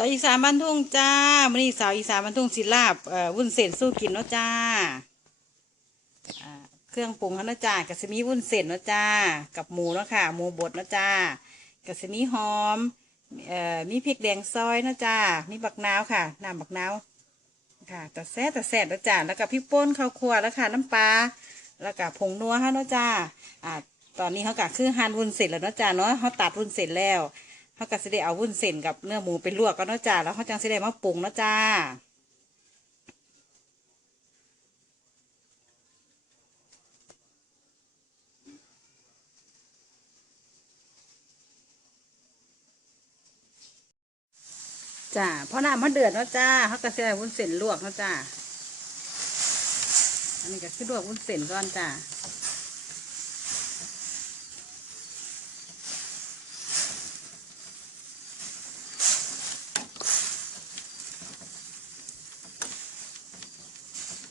สาวอีสานบ้านทุ่งจ้าวันนี้สาวอีสานบ้านทุ่งศิลาบเอ่อวุ้นเส้นสู้กินเนาะจ้าเครื่องปรุงเขาเนาะจ้ากะสมีวุ้นเส้นเนาะจ้า กับหมูเนาะค่ะ หมูบดเนาะจ้ากะสมีหอมเอ่อมีพริกแดงซอยเนาะจ้า มีบักนาวค่ะน้ำบักนาวค่ะแต่แซ่แต่แซ่บเนาะจ้าแล้วก็พริกป่นข้าวคั่วแล้วค่ะน้ำปลาแล้วก็ผงนัวฮะเนาะจ้าอ่าตอนนี้เขาก็คือหั่นวุ้นเสร็จแล้วเนาะจ้าเนาะเขาตัดวุ้นเสร็จแล้ว เขาก็สิได้เอาวุ้นเส้นกับเนื้อหมูไปลวกกันเนาะจ้าแล้วเขาจังสิได้มาปรุงเนาะจ้าจ้าเพราะน้ำมันเดือดเนาะจ้าเขาก็สิได้วุ้นเส้นลวกเนาะจ้า อันนี้ก็คือลวกวุ้นเส้นก่อนจ้า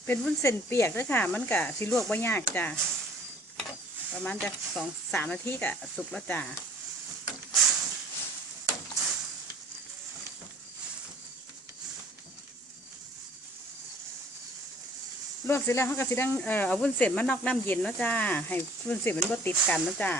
เป็นวุ้นเส้นเปียกด้วยค่ะ มันกะสิลวกไม่ยากจ้ะประมาณจะสองสามนาทีกะสุกแล้วจ้ะลวกเสร็จแล้วเขาก็สิดังเอ่อเอาวุ้นเส้นมานอกน้ำเย็นเนาะจ้าให้วุ้นเส้นมันบ่ติดกันเนาะจ้า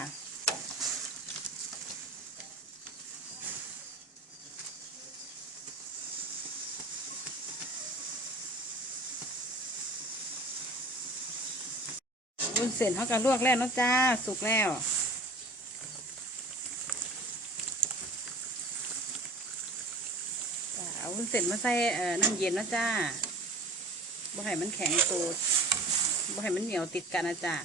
นเส้นเขาก็ลวกแล้วนะจ้า สุกแล้วเอาวุ้นเส้นมาใส่เอ่อน้ำเย็นนะจ้าบ่ให้มันแข็งตัวบ่ให้มันเหนียวติดกันนะจ้า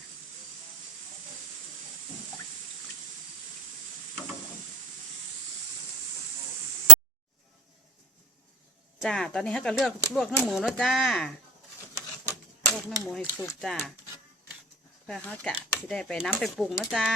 จ้า ตอนนี้เขาก็เลือกลวกเนื้อหมูนะจ้า ลวกเนื้อหมูให้สุกจ้า เพื่อเขากะที่ได้ไปน้ำไปปรุงนะจ้า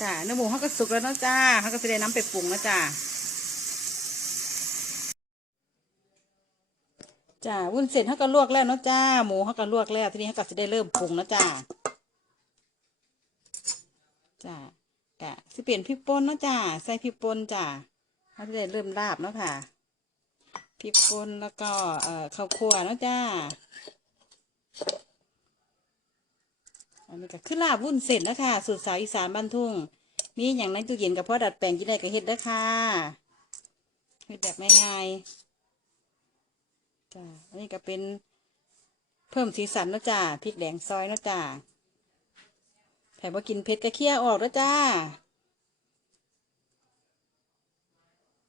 จ้าเนื้อหมูเขาก็สุกแล้วเนาะจ้าเขาก็จะได้น้ำไปปรุงนะจ้าจ้าวุ้นเสร็จเขาก็ลวกแล้วเนาะจ้า หมูเขาก็ลวกแล้วทีนี้เขาก็จะได้เริ่มปรุงนะจ้าจ้ากะสิเปลี่ยนพริกป่นเนาะจ้าใส่พริกป่นจ้าเขาจะได้เริ่มลาบเนาะค่ะพริกป่นแล้วก็เอ่อข้าวคั่วเนาะจ้า อันนี้ก็คือลาบวุ้นเส้นนะคะสูตรสาวอีสานบ้านทุ่ง มีอย่างในตู้เย็นกับพ่อดัดแปลงกินได้ก็เฮ็ดเด้อค่ะเฮ็ดแบบง่ายๆจ้าอันนี้ก็เป็นเพิ่มสีสันนะจ้าพริกแดงซอยนะจ้าใครบ่ากินเผ็ดก็เคี่ยวออกแล้วจ้า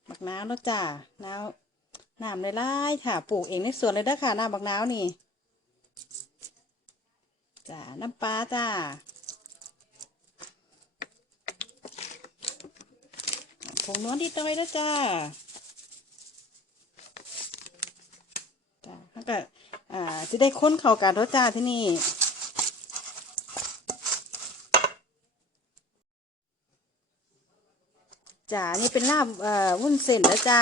บักน้าวนะจ้าน้าวน้ำเลยไล่ค่ะ ปลูกเองในสวนเลยเด้ค่ะน้ำบักน้าวนี่ จ้าน้ำปลาจ้าผงนวลดีต้อยแล้วจ้าจ้าแล้วก็อ่าจะได้ค้นเข้ากันรสจ้าที่นี่จ้านี่เป็นลาบเอ่อวุ้นเส้นแล้วจ้า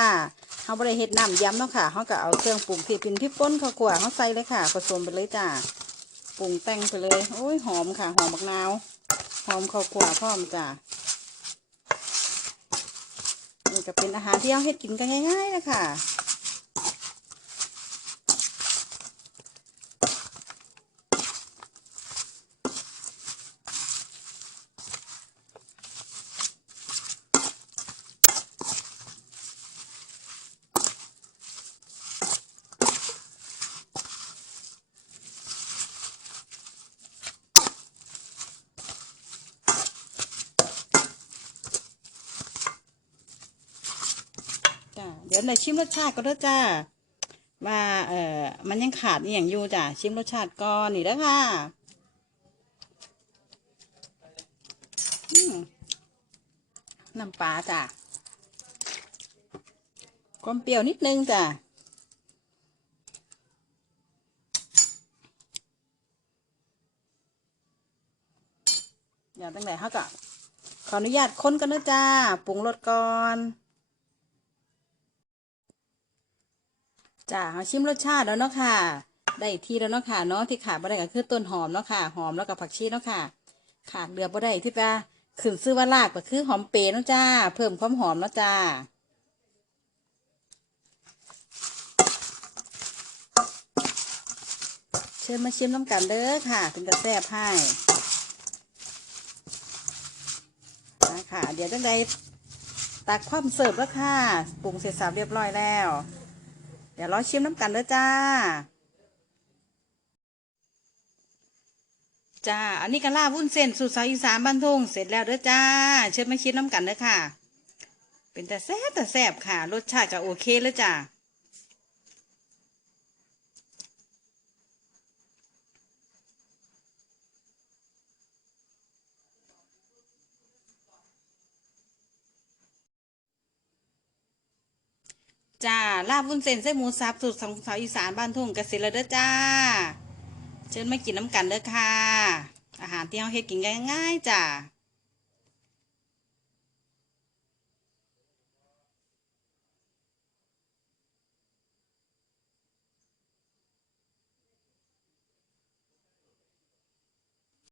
เขาบริเฮ็ดน้ำยำเนาะค่ะเขาก็เอาเครื่องปรุงที่เป็นพริกป่นข้าวกลัวเขาใส่เลยค่ะ ผสมไปเลยจ้า ปรุงแต่งไปเลยโอ้ยหอมค่ะ หอมบักนาวหอมข้าวคั่วพร้อมจ้ะนี่ก็เป็นอาหารที่เอาเฮ็ดกินกันง่ายๆเลยค่ะ เดี๋ยวในชิมรสชาติก็ได้จ้า ว่าเอ่อมันยังขาดอย่างอยู่จ้ะชิมรสชาติก่อนนี่แล้วค่ะน้ำปลาจ้ะความเปรี้ยวนิดนึงจ้ะอย่างตั้งแต่เขาก็ขออนุญาตค้นกันนะจ้าปรุงรสก่อน จ้าเขาชิมรสชาติแล้วเนาะค่ะ ได้ที่แล้วเนาะค่ะเนาะที่ขาดบ่ได้ก็คือต้นหอมเนาะค่ะ หอมแล้วก็ผักชีเนาะค่ะ ขาดเดือบ่ได้ที่ปะขึ้นซื้อว่าลากก็คือหอมเปรย์เนาะจ้า เพิ่มความหอมเนาะจ้าเชิญมาชิมน้ำกันเด้อค่ะถึงจะแซ่บให้นะคะเดี๋ยวจังใดตักความเสิร์ฟแล้วค่ะ ปรุงเสร็จสับเรียบร้อยแล้ว ดี๋ยวรอชิมน้ำกันเด้อจ้า จ้า อันนี้กะลาวุ้นเส้นสูตรสาวอีสานบ้านทุ่งเสร็จแล้วเด้อจ้า เชิญมาชิมน้ำกันเด้อค่ะ เป็นแต่แซ่บแต่แซ่บค่ะ รสชาติก็โอเคแล้วจ้า จ้าลาบวุ้นเส้นไส้หมูสับสูตรของสาวอีสานบ้านทุ่งกสิแล้วเด้อจ้า เชิญมากินน้ำกันเด้อค่ะ อาหารที่เราเฮ็ดกินง่ายๆจ้า